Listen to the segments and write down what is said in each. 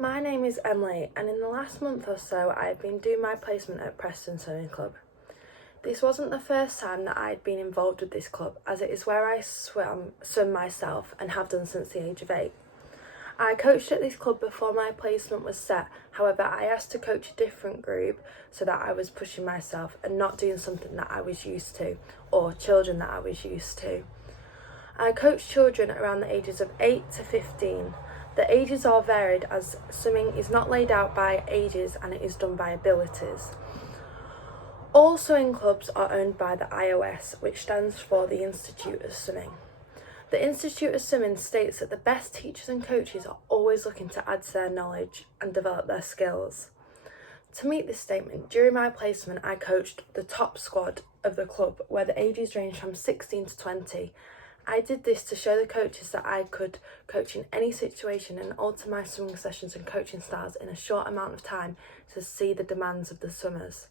My name is Emily, and in the last month or so I've been doing my placement at Preston Swimming Club. This wasn't the first time that I'd been involved with this club, as it is where I swim myself and have done since the age of 8. I coached at this club before my placement was set, however I asked to coach a different group so that I was pushing myself and not doing something that I was used to, or children that I was used to. I coach children around the ages of 8 to 15. The ages are varied as swimming is not laid out by ages and it is done by abilities. All swimming clubs are owned by the IOS, which stands for the Institute of Swimming. The Institute of Swimming states that the best teachers and coaches are always looking to add to their knowledge and develop their skills. To meet this statement, during my placement I coached the top squad of the club, where the ages range from 16 to 20. I did this to show the coaches that I could coach in any situation and alter my swimming sessions and coaching styles in a short amount of time to see the demands of the swimmers.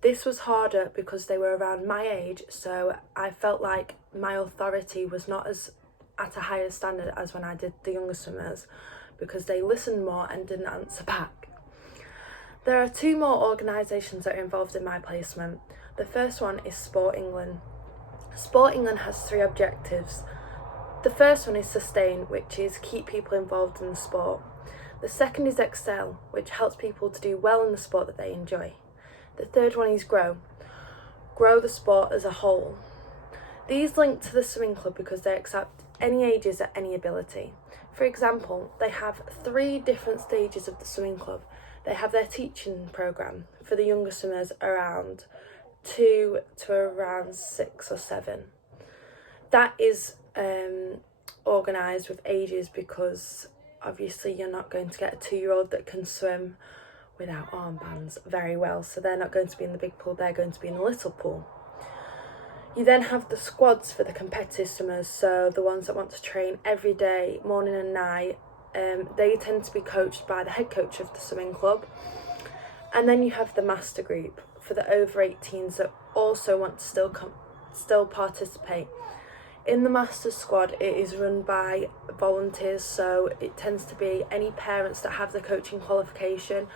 This was harder because they were around my age, so I felt like my authority was not as at a higher standard as when I did the younger swimmers, because they listened more and didn't answer back. There are 2 more organisations that are involved in my placement. The first one is Sport England. Sport England has 3 objectives. The first one is sustain, which is keep people involved in the sport. The second is excel, which helps people to do well in the sport that they enjoy. The third one is grow the sport as a whole. These link to the swimming club because they accept any ages at any ability. For example, they have 3 different stages of the swimming club. They have their teaching programme for the younger swimmers around 2 to around 6 or 7. That is organised with ages because obviously you're not going to get a 2-year-old that can swim without armbands very well, so they're not going to be in the big pool, they're going to be in the little pool. You then have the squads for the competitive swimmers, so the ones that want to train every day, morning and night. They tend to be coached by the head coach of the swimming club. And then you have the master group for the over 18s that also want to still participate. In the master squad, it is run by volunteers, so it tends to be any parents that have the coaching qualification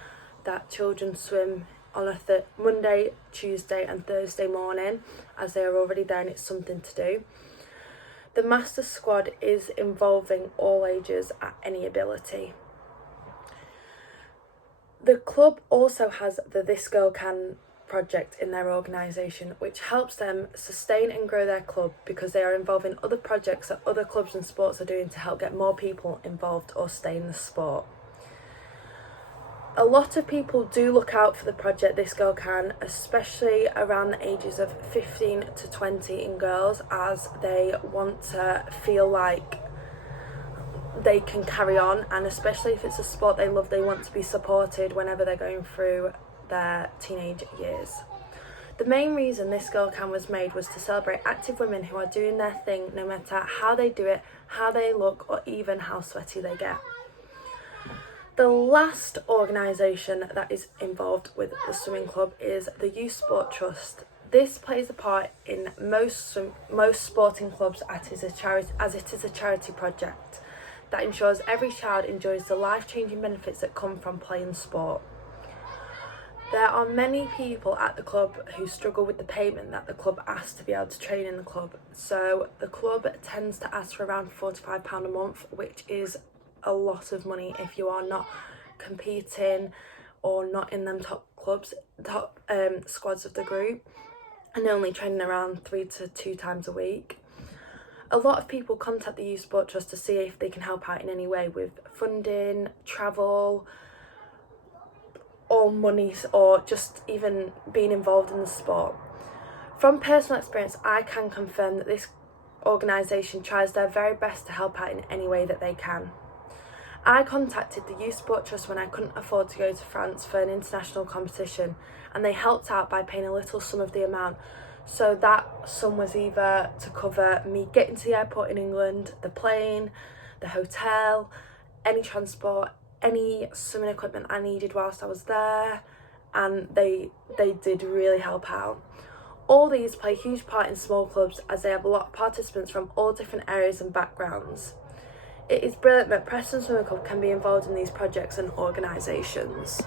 that children swim on a Monday, Tuesday and Thursday morning, as they are already there and it's something to do. The master squad is involving all ages at any ability. The club also has the This Girl Can project in their organisation, which helps them sustain and grow their club because they are involved in other projects that other clubs and sports are doing to help get more people involved or stay in the sport. A lot of people do look out for the project This Girl Can, especially around the ages of 15 to 20 in girls, as they want to feel like they can carry on, and especially if it's a sport they love, they want to be supported whenever they're going through their teenage years. The main reason This Girl Can was made was to celebrate active women who are doing their thing no matter how they do it, how they look, or even how sweaty they get. The last organisation that is involved with the swimming club is the Youth Sport Trust. This plays a part in most sporting clubs as it is a charity project that ensures every child enjoys the life-changing benefits that come from playing sport. There are many people at the club who struggle with the payment that the club asks to be able to train in the club. So the club tends to ask for around £45 a month, which is a lot of money if you are not competing or not in them top squads of the group and only training around 3 to 2 times a week. A lot of people contact the Youth Sport Trust to see if they can help out in any way with funding, travel, or money, or just even being involved in the sport. From personal experience, I can confirm that this organisation tries their very best to help out in any way that they can. I contacted the Youth Sport Trust when I couldn't afford to go to France for an international competition, and they helped out by paying a little sum of the amount. So that sum was either to cover me getting to the airport in England, the plane, the hotel, any transport, any swimming equipment I needed whilst I was there, and they did really help out. All these play a huge part in small clubs as they have a lot of participants from all different areas and backgrounds. it is brilliant that Preston Swimming Club can be involved in these projects and organisations.